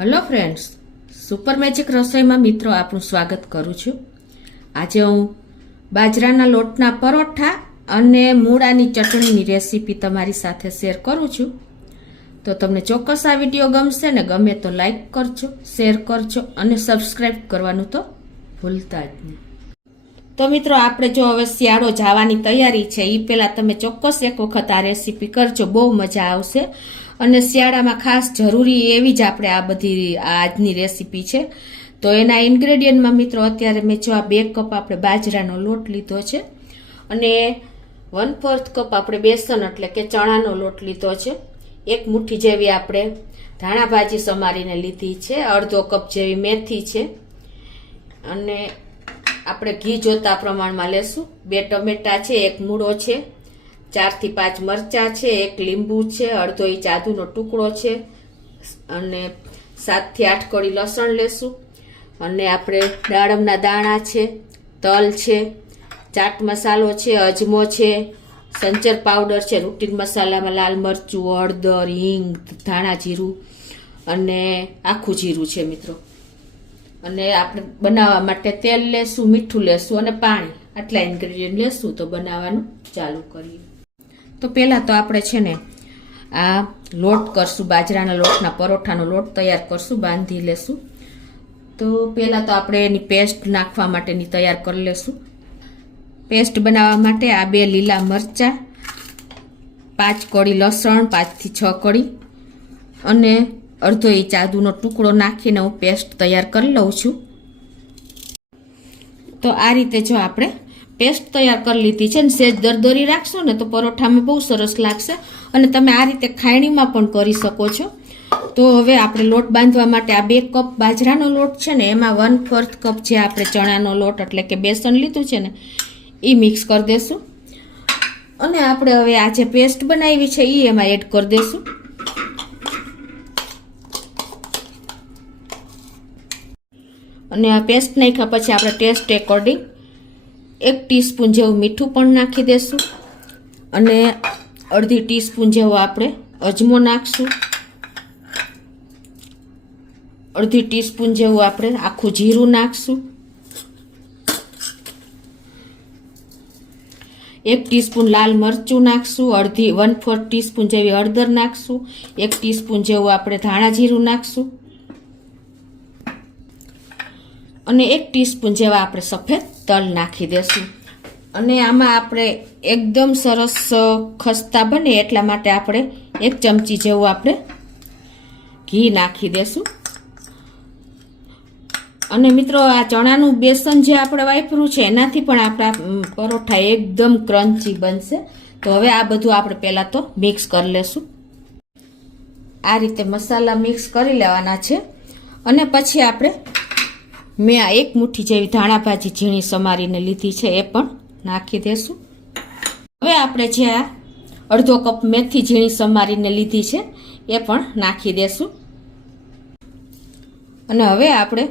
Hello friends, super magic રસોઈમાં મિત્રો આપનું સ્વાગત કરું છું। આજે હું બાજરાના લોટના પરોઠા અને મૂળાની ચટણીની રેસીપી તમારી સાથે શેર કરું છું। તો તમને ચોક્કસ આ વિડીયો ગમશે ને ગમે તો લાઈક કરજો, શેર કરજો અને સબસ્ક્રાઈબ કરવાનું તો ભૂલતા જ નહીં। તો મિત્રો આપણે જો હવે શિયાળો જવાની તૈયારી છે એ પહેલાં તમે ચોક્કસ એક વખત આ રેસીપી કરજો, બહુ મજા આવશે। અને શિયાળામાં ખાસ જરૂરી એવી જ આપણે આ બધી આજની રેસીપી છે। તો એના ઇન્ગ્રેડિયન્ટમાં મિત્રો અત્યારે મેં જો આ 2 કપ આપણે બાજરાનો લોટ લીધો છે અને 1/4 કપ આપણે બેસન એટલે કે ચણાનો લોટ લીધો છે। 1 મુઠ્ઠી જેવી આપણે ધાણા ભાજી સમારીને લીધી છે, અડધો કપ જેવી મેથી છે અને આપણે ઘી જોતા પ્રમાણમાં લેશું। 2 ટમેટા છે, 1 મૂળો છે, 4 થી 5 મરચાં છે, 1 લીંબુ છે, અડધો ઇંચ આદુનો ટુકડો છે અને 7 થી 8 કળી લસણ લેશું અને આપણે દાડમના દાણા છે, તલ છે, ચાટ મસાલો છે, અજમો છે, સંચર પાવડર છે, રૂટીન મસાલામાં લાલ મરચું, હળદર, હિંગ, ધાણા જીરું અને આખું જીરું છે મિત્રો। અને આપણે બનાવવા માટે તેલ લેશું, મીઠું લેશું અને પાણી, આટલા ઇન્ગ્રેડિયન્ટ લેશું તો બનાવવાનું ચાલુ કરીએ। તો પહેલાં તો આપણે છે ને આ લોટ કરશું, બાજરાના લોટના પરોઠાનો લોટ તૈયાર કરશું, બાંધી લેશું। તો પહેલાં તો આપણે એની પેસ્ટ નાખવા માટેની તૈયાર કરી લેશું। પેસ્ટ બનાવવા માટે આ 2 લીલા મરચાં, 5 કળી લસણ, 5 થી 6 કળી અને અડધો ઇંચ આદુનો ટુકડો નાખીને હું પેસ્ટ તૈયાર કરી લઉં છું। તો આ રીતે જો આપણે પેસ્ટ તૈયાર કરી લીધી છે ને સેજ દરદરી રાખશો ને તો પરોઠામાં બહુ સરસ લાગશે અને તમે આ રીતે ખાયણીમાં પણ કરી શકો છો। તો હવે આપણે લોટ બાંધવા માટે આ 2 કપ બાજરાનો લોટ છે ને એમાં 1/4 કપ જે આપણે ચણાનો લોટ એટલે કે બેસન લીધું છે ને એ મિક્સ કરી દેશું અને આપણે હવે આ જે પેસ્ટ બનાવી છે એ એમાં એડ કરી દેશું। અને આ પેસ્ટ નાખ્યા પછી આપણે ટેસ્ટ એકોર્ડિંગ 1 ટીસ્પૂન જેવું મીઠું પણ નાખી દેશું અને અડધી ટીસ્પૂન જેવો આપણે અજમો નાખશું, અડધી ટીસ્પૂન જેવું આપણે આખું જીરું નાખશું, 1 ટીસ્પૂન લાલ મરચું નાખશું, 1/4 ટીસ્પૂન જેવી હળદર નાખશું, 1 ટીસ્પૂન જેવું આપણે ધાણા જીરું નાખશું અને 1 ટીસ્પૂન જેવા આપણે સફેદ તલ નાખી દેશું। અને આમાં આપણે એકદમ સરસ ખસ્તા બને એટલા માટે આપણે 1 ચમચી જેવું આપણે ઘી નાખી દેશું। અને મિત્રો આ ચણાનું બેસન જે આપણે વાપર્યું છે એનાથી પણ આપણા પરોઠા એકદમ ક્રન્ચી બનશે। તો હવે આ બધું આપણે પહેલાં તો મિક્સ કરી લેશું। આ રીતે મસાલા મિક્સ કરી લેવાના છે અને પછી આપણે મેં આ 1 મુઠ્ઠી જેવી ધાણા ભાજી ઝીણી સમારીને લીધી છે એ પણ નાખી દેશું। હવે આપણે જે આ અડધો કપ મેથી ઝીણી સમારીને લીધી છે એ પણ નાખી દેશું અને હવે આપણે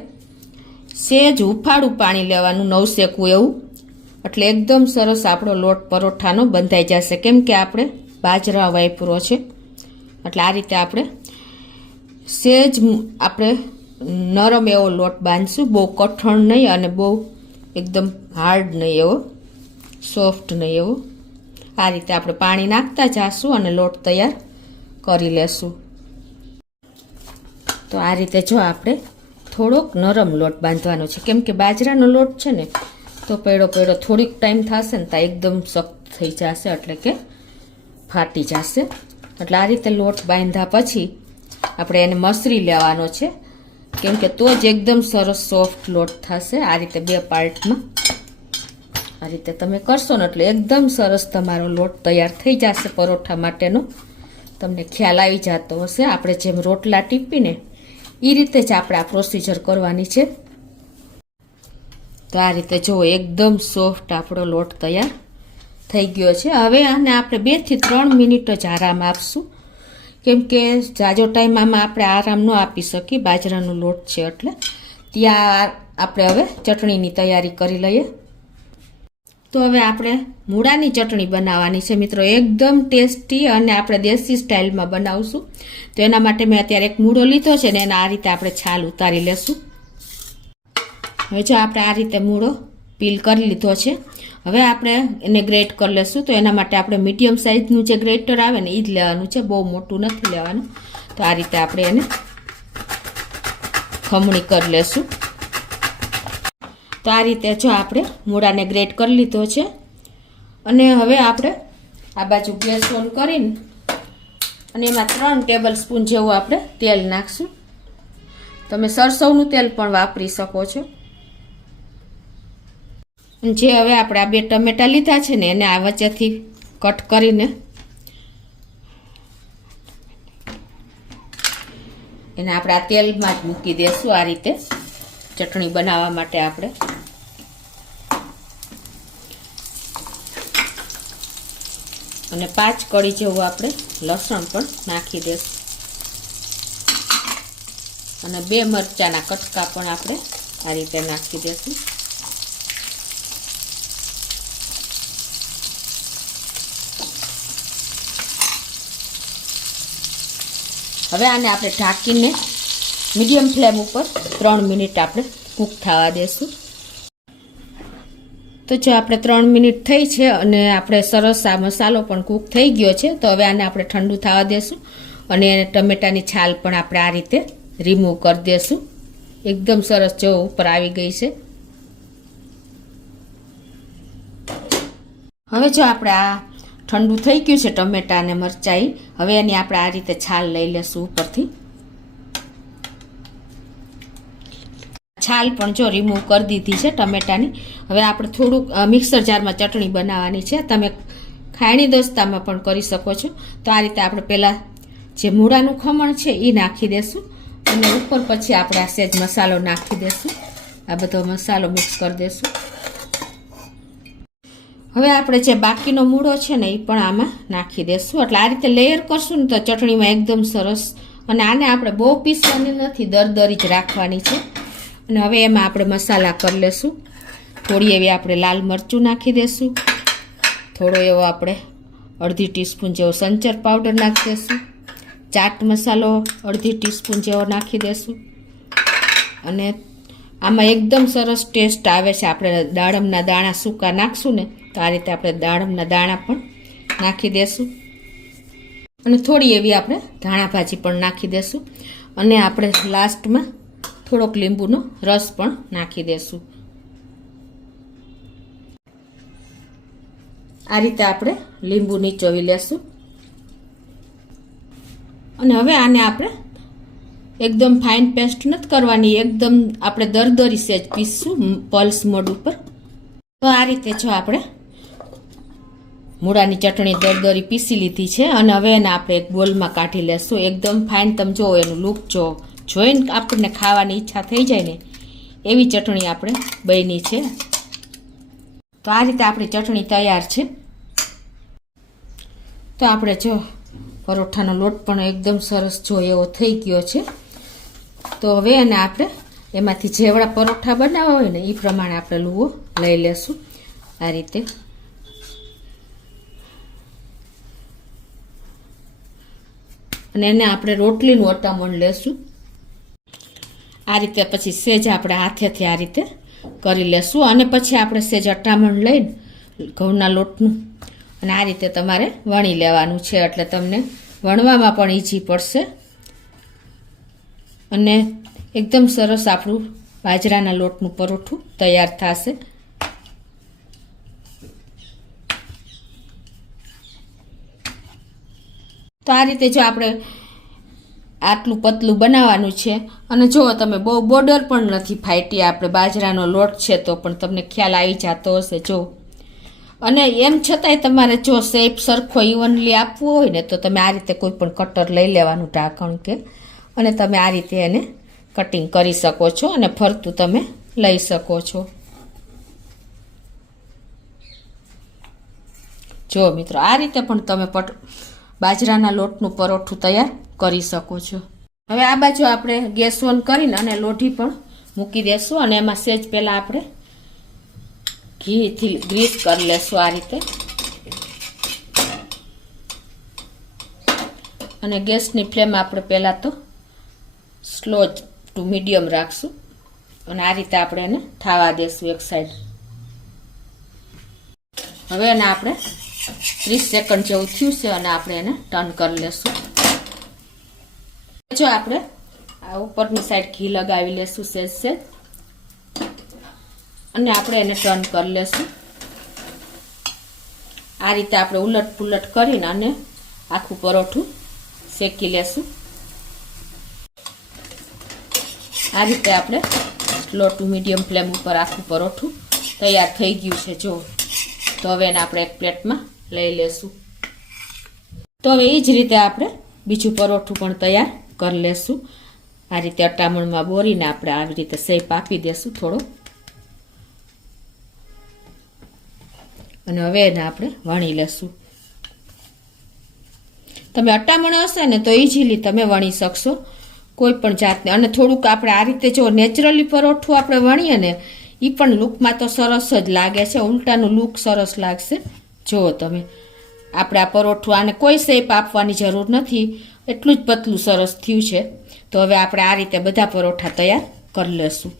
સેજ હુંફાળું પાણી લેવાનું, નવશેકું એવું, એટલે એકદમ સરસ આપણો લોટ પરોઠાનો બંધાઈ જશે, કેમ કે આપણે બાજરા વાપરો છે એટલે આ રીતે આપણે સેજ આપણે નરમ એવો લોટ બાંધશું, બહુ કઠણ નહીં અને બહુ એકદમ હાર્ડ નહીં એવો, સોફ્ટ નહીં એવો। આ રીતે આપણે પાણી નાખતા જાશું અને લોટ તૈયાર કરી લેશું। તો આ રીતે જો આપણે થોડોક નરમ લોટ બાંધવાનો છે, કેમ કે બાજરાનો લોટ છે ને તો પેડો થોડીક ટાઈમ થશે ને ત્યાં એકદમ સખ્ત થઈ જશે એટલે કે ફાટી જશે। એટલે આ રીતે લોટ બાંધ્યા પછી આપણે એને મસરી લેવાનો છે, કેમ કે તો જ એકદમ સરસ સોફ્ટ લોટ થશે। આ રીતે 2 પાર્ટમાં આ રીતે તમે કરશો ને એટલે એકદમ સરસ તમારો લોટ તૈયાર થઈ જશે પરોઠા માટેનો। તમને ખ્યાલ આવી જતો હશે, આપણે જેમ રોટલા ટીપીને એ રીતે જ આપણે આ પ્રોસિજર કરવાની છે। તો આ રીતે જો એકદમ સોફ્ટ આપણો લોટ તૈયાર થઈ ગયો છે। હવે આને આપણે 2 થી 3 મિનિટ જ આરામ આપશું, કેમ કે જાજો ટાઈમ આમાં આપણે આરામ ન આપી શકીએ, બાજરાનો લોટ છે એટલે। ત્યાં આપણે હવે ચટણીની તૈયારી કરી લઈએ। તો હવે આપણે મૂળાની ચટણી બનાવવાની છે મિત્રો, એકદમ ટેસ્ટી અને આપણે દેશી સ્ટાઇલમાં બનાવશું. તો એના માટે મેં અત્યારે એક મૂળો લીધો છે ને એના આ રીતે આપણે છાલ ઉતારી લેશું. હવે જો આપણે આ રીતે મૂળો પીલ કરી લીધો છે. હવે આપણે એને ગ્રેટ કરી લેશું. તો એના માટે આપણે મીડિયમ સાઇઝનું જે ગ્રેટર આવે ને એ જ લેવાનું છે, બહુ મોટું નથી લેવાનું. તો આ રીતે આપણે એને ખમણી કરી લેશું. તો આ રીતે જો આપણે મૂળાને ગ્રેટ કરી લીધો છે. અને હવે આપણે આ બાજુ ગેસ ઓન કરીને અને એમાં 3 ટેબલ સ્પૂન જેવું આપણે તેલ નાખશું. તમે સરસવનું તેલ પણ વાપરી શકો છો. જે હવે આપણે આ 2 ટમેટા લીધા છે ને એને આ વચ્ચેથી કટ કરીને એને આપણે આ તેલમાં જ મૂકી દઈશું. આ રીતે ચટણી બનાવવા માટે આપણે અને 5 કળી જેવું આપણે લસણ પણ નાખી દઈશું અને 2 મરચાના કટકા પણ આપણે આ રીતે નાખી દઈશું. હવે આને આપણે ઢાંકીને મીડિયમ ફ્લેમ ઉપર 3 મિનિટ આપણે કૂક થવા દેશું. તો જો આપણે 3 મિનિટ થઈ છે અને આપણે સરસ આ મસાલો પણ કૂક થઈ ગયો છે. તો હવે આને આપણે ઠંડુ થવા દેશું અને ટમેટાની છાલ પણ આપણે આ રીતે રિમૂવ કરી દેશું. એકદમ સરસ જો ઉપર આવી ગઈ છે. હવે જો આપણે આ ઠંડુ થઈ ગયું છે ટમેટા અને મરચાઈ, હવે એની આપણે આ રીતે છાલ લઈ લેશું ઉપરથી. છાલ પણ જો રિમૂવ કરી દીધી છે ટમેટાની. હવે આપણે થોડુંક મિક્સર જારમાં ચટણી બનાવવાની છે. તમે ખાયણી દસ્તામાં પણ કરી શકો છો. તો આ રીતે આપણે પહેલાં જે મૂળાનું ખમણ છે એ નાખી દેશું અને ઉપર પછી આપણે આ સેજ મસાલો નાખી દેશું. આ બધો મસાલો મિક્સ કરી દેશું. હવે આપણે જે બાકીનો મૂળો છે ને એ પણ આમાં નાખી દેશું. એટલે આ રીતે લેયર કરશું ને તો ચટણીમાં એકદમ સરસ. અને આને આપણે બહુ પીસવાની નથી, દરદરી જ રાખવાની છે. અને હવે એમાં આપણે મસાલા કરી લેશું. થોડી એવી આપણે લાલ મરચું નાખી દેશું. થોડો એવો આપણે અડધી ટીસ્પૂન જેવો સંચર પાવડર નાખી દેશું. ચાટ મસાલો અડધી ટીસ્પૂન જેવો નાખી દેશું. અને આમાં એકદમ સરસ ટેસ્ટ આવે છે. આપણે દાડમના દાણા સૂકા નાખશું ને તો આ રીતે આપણે દાડમના દાણા પણ નાખી દેશું. અને થોડી એવી આપણે ધાણા ભાજી પણ નાખી દેશું. અને આપણે લાસ્ટમાં થોડોક લીંબુનો રસ પણ નાખી દેશું. આ રીતે આપણે લીંબુ નીચોવી લેશું. અને હવે આને આપણે એકદમ ફાઇન પેસ્ટ નથી કરવાની, એકદમ આપણે દરદરી સેજ પીસશું પલ્સ મોડ ઉપર. તો આ રીતે જો આપણે મૂળાની ચટણી દરદરી પીસી લીધી છે. અને હવે એને આપણે એક બોલમાં કાઢી લેશું. એકદમ ફાઇન, તમે જુઓ એનું લુક જોઈને આપણને ખાવાની ઈચ્છા થઈ જાય ને એવી ચટણી આપણે બની છે. તો આ રીતે આપણી ચટણી તૈયાર છે. તો આપણે જો પરોઠાનો લોટ પણ એકદમ સરસ જો એવો થઈ ગયો છે. તો હવે એને આપણે એમાંથી જેવડા પરોઠા બનાવવા હોય ને એ પ્રમાણે આપણે લુઓ લઈ લેશું. આ રીતે અને એને આપણે રોટલીનું અટામણ લેશું. આ રીતે પછી સેજ આપણે હાથેથી આ રીતે કરી લેશું. અને પછી આપણે સેજ અટામણ લઈને ઘઉંના લોટનું અને આ રીતે તમારે વણી લેવાનું છે. એટલે તમને વણવામાં પણ ઈઝી પડશે. અને એકદમ સરસ આપણું બાજરાના લોટનું પરોઠું તૈયાર થશે. તો આ રીતે જો આપણે આટલું પતલું બનાવવાનું છે. અને જો તમે બહુ બોર્ડર પણ નથી ફાટી, આપણે બાજરાનો લોટ છે તો પણ તમને ખ્યાલ આવી જતો હશે જો. અને એમ છતાંય તમારે જો શેપ સરખો ઇવનલી આપવો હોય ને તો તમે આ રીતે કોઈ પણ કટર લઈ લેવાનું ઢાંકણ કે, અને તમે આ રીતે એને કટિંગ કરી શકો છો અને ફરતું તમે લઈ શકો છો. જો મિત્રો આ રીતે પણ તમે બાજરાના લોટનું પરોઠું તૈયાર કરી શકો છો. હવે આ બાજુ આપણે ગેસ ઓન કરીને અને લોઢી પણ મૂકી દેશું. અને એમાં સેજ પહેલાં આપણે ઘીથી ગ્રીસ કરી લેશું આ રીતે. અને ગેસની ફ્લેમ આપણે પહેલાં તો સ્લો ટુ મીડિયમ રાખશું અને આ રીતે આપણે એને થાવા દેશું એક સાઈડ. હવે એને આપણે 30 સેકન્ડ જેવું થયું છે અને આપણે એને ટર્ન કરી લેશું. જો આપણે આ ઉપરની સાઈડ ઘી લગાવી લેશું સહેજ અને આપણે એને ટર્ન કરી લેશું. આ રીતે આપણે ઉલટ પુલટ કરીને અને આખું પરોઠું શેકી લેશું. આ રીતે આપણે સ્લો ટુ મીડિયમ ફ્લેમ ઉપર આખું પરોઠું તૈયાર થઈ ગયું છે. જો તો હવે એને આપણે એક પ્લેટમાં લઈ લેશું. તો હવે એ જ રીતે આપણે બીજું પરોઠું પણ તૈયાર કરી લેશું. આ રીતે અટામણમાં બોરીને આપણે આવી રીતે શેપ આપી દેશું થોડો. અને હવે એને આપણે વણી લેશું. તમે અટામણ હશે ને તો ઇઝીલી તમે વણી શકશો કોઈ પણ જાતને. અને થોડુંક આપણે આ રીતે જો નેચરલી પરોઠું આપણે વણીએ ને એ પણ લુકમાં તો સરસ જ લાગે છે. ઉલટાનું લુક સરસ લાગશે. જુઓ તમે આપણે આ પરોઠું આને કોઈ શેપ આપવાની જરૂર નથી, એટલું જ પતલું સરસ થયું છે. તો હવે આપણે આ રીતે બધા પરોઠા તૈયાર કરી લેશું.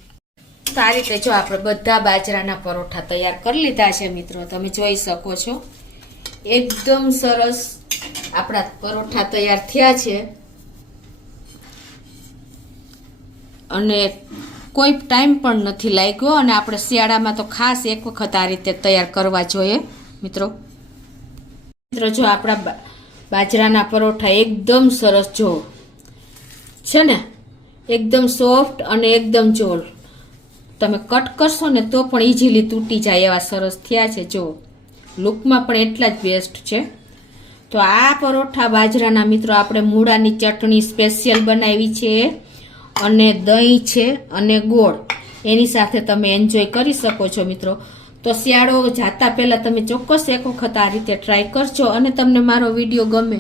તો આ રીતે જો આપણે બધા બાજરાના પરોઠા તૈયાર કરી લીધા છે મિત્રો. તમે જોઈ શકો છો એકદમ સરસ આપણા પરોઠા તૈયાર થયા છે. અને કોઈ ટાઈમ પણ નથી લાગ્યો. અને આપણે શિયાળામાં તો ખાસ એક વખત આ રીતે તૈયાર કરવા જોઈએ મિત્રો. જો આપણા બાજરાના પરોઠા એકદમ સરસ જો છે ને, એકદમ સોફ્ટ અને એકદમ જોલ. તમે કટ કરશો ને તો પણ ઇઝીલી તૂટી જાય એવા સરસ થયા છે. જો લુકમાં પણ એટલા જ બેસ્ટ છે. તો આ પરોઠા બાજરાના મિત્રો આપણે મૂળાની ચટણી સ્પેશિયલ બનાવી છે અને દહીં છે અને ગોળ, એની સાથે તમે એન્જોય કરી શકો છો મિત્રો. તો શિયાળો જાતા પહેલાં તમે ચોક્કસ એક વખત આ રીતે ટ્રાય કરજો. અને તમને મારો વિડીયો ગમે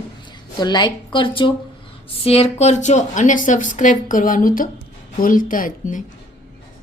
તો લાઈક કરજો, શેર કરજો અને સબસ્ક્રાઈબ કરવાનું તો ભૂલતા જ નહીં.